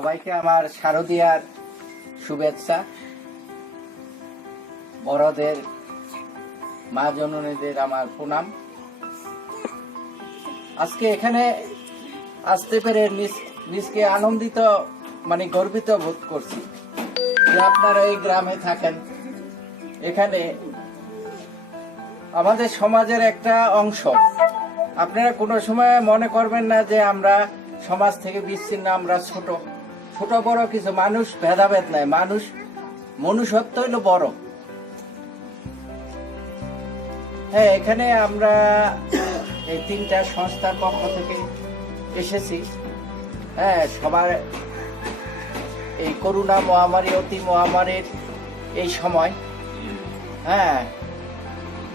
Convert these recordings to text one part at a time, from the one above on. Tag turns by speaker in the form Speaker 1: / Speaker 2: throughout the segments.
Speaker 1: সবাইকে আমার শারদীয়ার শুভেচ্ছা। বড়দের, মা জননীদের আমার প্রণাম। আজকে এখানে আসতে পেরে নিজ- নিজকে আনন্দিত মানে গর্বিত বোধ করছি যে আপনারা এই গ্রামে থাকেন। এখানে আমাদের সমাজের একটা অংশ। আপনারা কোনো সময় মনে করবেন না যে আমরা সমাজ থেকে বিচ্ছিন্ন, আমরা ছোট। ছোট বড় কিছু মানুষ ভেদাভেদ নাই, মানুষ মনুষ্যত্ব হইল বড়। হ্যাঁ এখানে আমরা এই তিনটা সংস্থার পক্ষ থেকে এসেছি। হ্যাঁ সবার এই করোনা মহামারী, অতি মহামারীর এই সময়। হ্যাঁ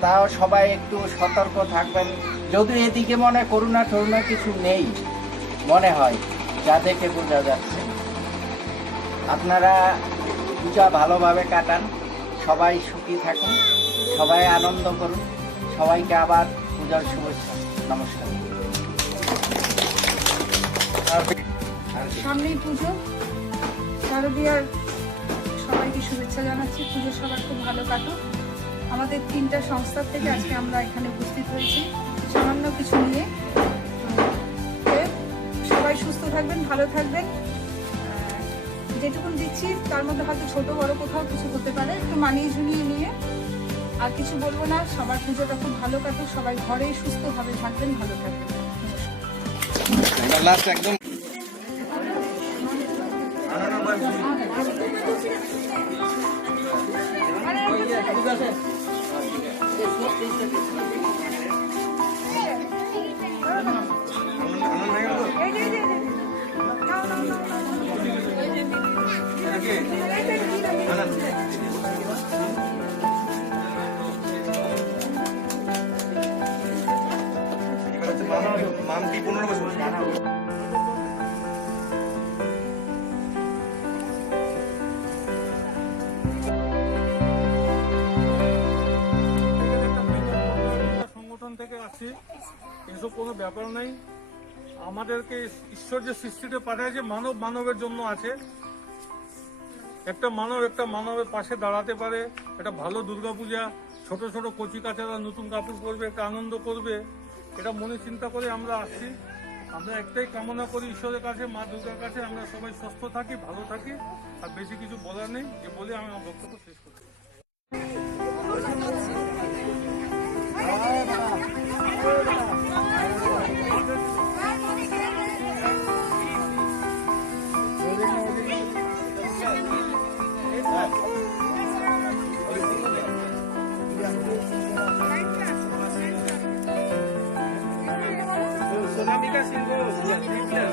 Speaker 1: তাও সবাই একটু সতর্ক থাকবেন। যদিও এদিকে মনে করোনা টরুনা কিছু নেই, মনে হয়, যা দেখে বোঝা যাচ্ছে। আপনারা পূজা ভালোভাবে কাটান, সবাই সুখী থাকুন, সবাই আনন্দ করুন, সবাইকে আবার পূজার শুভেচ্ছা, নমস্কার।
Speaker 2: সামনেই পুজো। শারদীয়ার সবাইকে শুভেচ্ছা জানাচ্ছি। পুজো সবার খুব ভালো কাটুক। আমাদের তিনটা সংস্থার থেকে আজকে আমরা এখানে উপস্থিত হয়েছি। সামান্য কিছু নিয়ে। সবাই সুস্থ থাকবেন, ভালো থাকবেন। যেটুকুন দিচ্ছি তার মধ্যে হয়তো ছোট বড় কোথাও কিছু হতে পারে একটু মানিয়ে ঝুনিয়ে নিয়ে আর কিছু বলব না সবার পুজোটা খুব ভালো কাটুক সবাই ঘরেই সুস্থভাবে থাকবেন ভালো থাকবেন নমস্কার
Speaker 3: লাস্ট একদম
Speaker 4: সংগঠন থেকে আসছি। এসব কোনো ব্যাপার নাই। আমাদেরকে ঈশ্বর যে সৃষ্টিতে পাঠিয়েছে মানব মানবের জন্য আছে একটা মানব একটা মানবের পাশে দাঁড়াতে পারে, একটা ভালো দুর্গাপূজা, ছোট ছোট কচি কাচারা নতুন কাপড় পরবে, একটা আনন্দ করবে, এটা মনে চিন্তা করে আমরা আসছি। আমরা একটাই কামনা করি ঈশ্বরের কাছে, মা দুর্গার কাছে, আমরা সবাই সুস্থ থাকি, ভালো থাকি, আর বেশি কিছু বলার নেই যে বলে আমি আমার বক্তব্য শেষ করছি। Kami kasih go, ya,